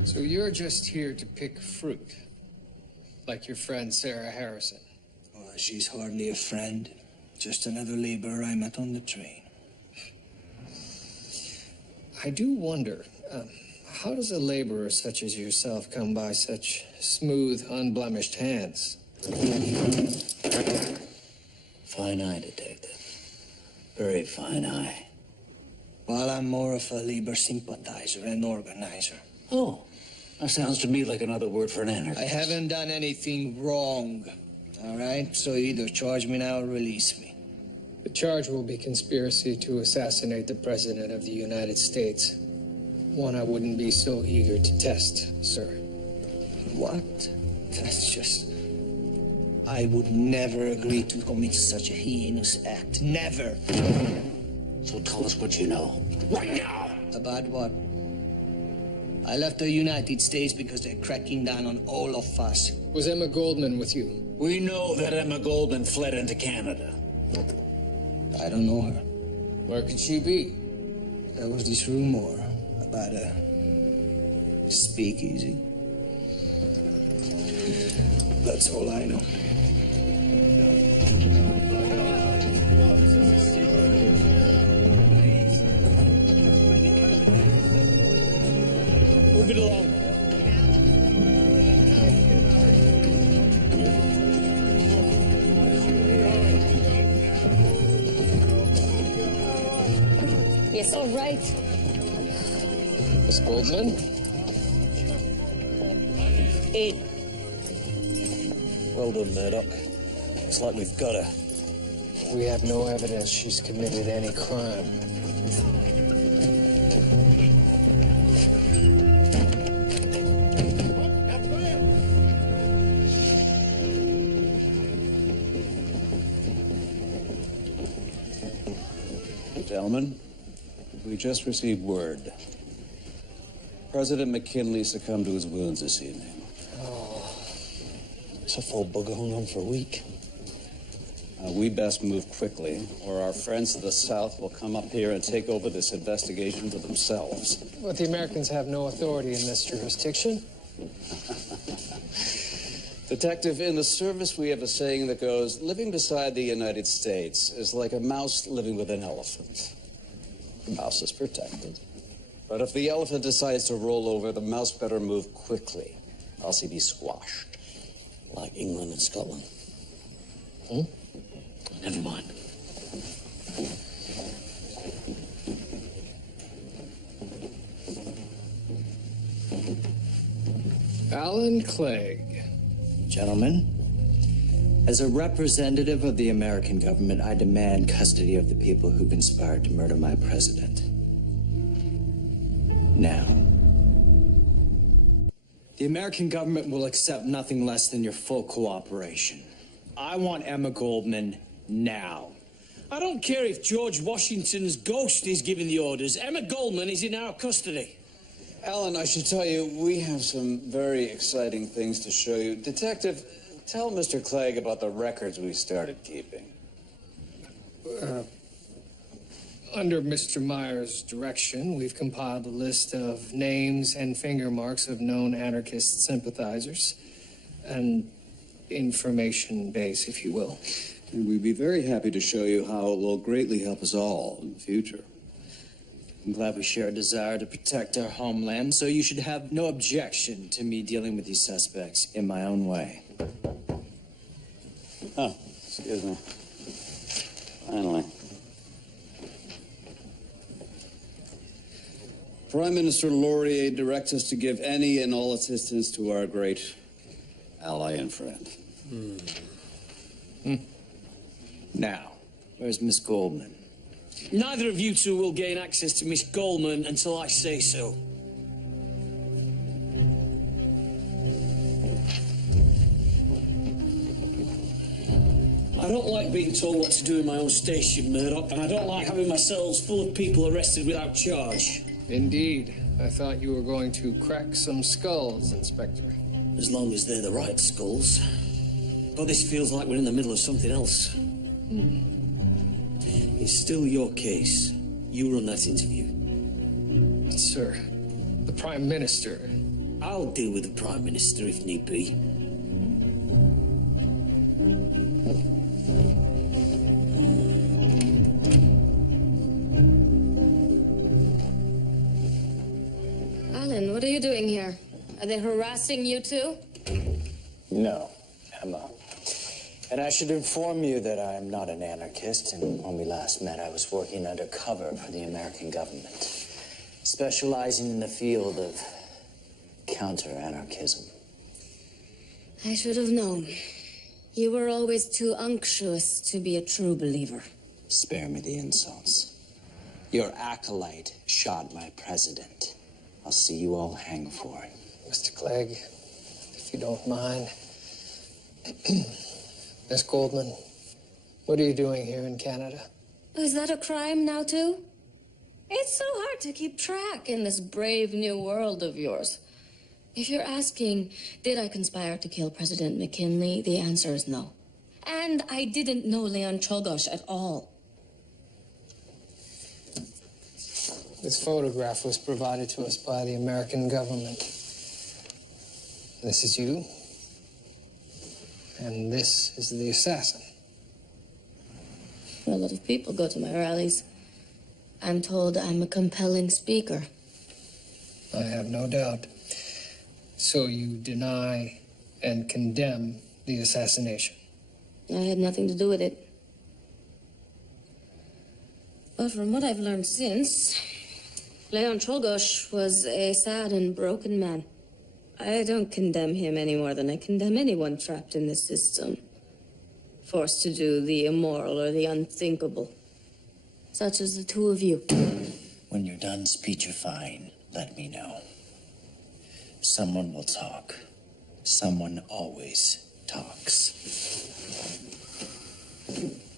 So you're just here to pick fruit, like your friend Sarah Harrison? Oh, she's hardly a friend. Just another laborer I met on the train. I do wonder, how does a laborer such as yourself come by such smooth, unblemished hands? Fine eye, detective. Very fine eye. Well, I'm more of a labor sympathizer and organizer. Oh, that sounds to me like another word for an anarchist. I haven't done anything wrong, all right? So either charge me now or release me. The charge will be conspiracy to assassinate the President of the United States. One I wouldn't be so eager to test, sir. What? That's just... I would never agree to commit such a heinous act. Never. So tell us what you know. Right now! About what? I left the United States because they're cracking down on all of us. Was Emma Goldman with you? We know that Emma Goldman fled into Canada. I don't know her. Where could she be? There was this rumor about a speakeasy. That's all I know. Move it along. Yes, all right. Miss Goldman? In. Well done, Murdoch. Looks like we've got her. We have no evidence she's committed any crime. Gentlemen, we just received word. President McKinley succumbed to his wounds this evening. Oh, it's a full bugger hung on for a week. We best move quickly, or our friends to the south will come up here and take over this investigation for themselves. But the Americans have no authority in this jurisdiction. Detective, in the service we have a saying that goes, living beside the United States is like a mouse living with an elephant. The mouse is protected. But if the elephant decides to roll over, the mouse better move quickly, else he'd be squashed. Like England and Scotland. Hmm? Never mind. Alan Clegg. Gentlemen, as a representative of the American government, I demand custody of the people who conspired to murder my president. Now. The American government will accept nothing less than your full cooperation. I want Emma Goldman now. I don't care if George Washington's ghost is giving the orders. Emma Goldman is in our custody. Alan, I should tell you, we have some very exciting things to show you. Detective, tell Mr. Clegg about the records we started keeping. Under Mr. Myers' direction, we've compiled a list of names and finger marks of known anarchist sympathizers. An information base, if you will. And we'd be very happy to show you how it will greatly help us all in the future. I'm glad we share a desire to protect our homeland, so you should have no objection to me dealing with these suspects in my own way. Oh, excuse me. Finally. Prime Minister Laurier directs us to give any and all assistance to our great ally and friend. Now, where's Miss Goldman? Neither of you two will gain access to Miss Goldman until I say so. I don't like being told what to do in my own station, Murdoch, and I don't like having my cells full of people arrested without charge. Indeed. I thought you were going to crack some skulls, Inspector. As long as they're the right skulls. But this feels like we're in the middle of something else. It's still your case. You run that interview. Sir, the Prime Minister I'll deal with the Prime Minister if need be. Alan, what are you doing here? Are they harassing you too? No, Emma. And I should inform you that I am not an anarchist, and when we last met, I was working undercover for the American government, specializing in the field of counter-anarchism. I should have known. You were always too unctuous to be a true believer. Spare me the insults. Your acolyte shot my president. I'll see you all hang for it. Mr. Clegg, if you don't mind. Miss Goldman, what are you doing here in Canada? Is that a crime now, too? It's so hard to keep track in this brave new world of yours. If you're asking, did I conspire to kill President McKinley, the answer is no. And I didn't know Leon Czolgosz at all. This photograph was provided to us by the American government. This is you. And this is the assassin. A lot of people go to my rallies. I'm told I'm a compelling speaker. I have no doubt. So you deny and condemn the assassination? I had nothing to do with it. But from what I've learned since, Leon Czolgosz was a sad and broken man. I don't condemn him any more than I condemn anyone trapped in this system, forced to do the immoral or the unthinkable, such as the two of you. When you're done speechifying, let me know. Someone will talk. Someone always talks.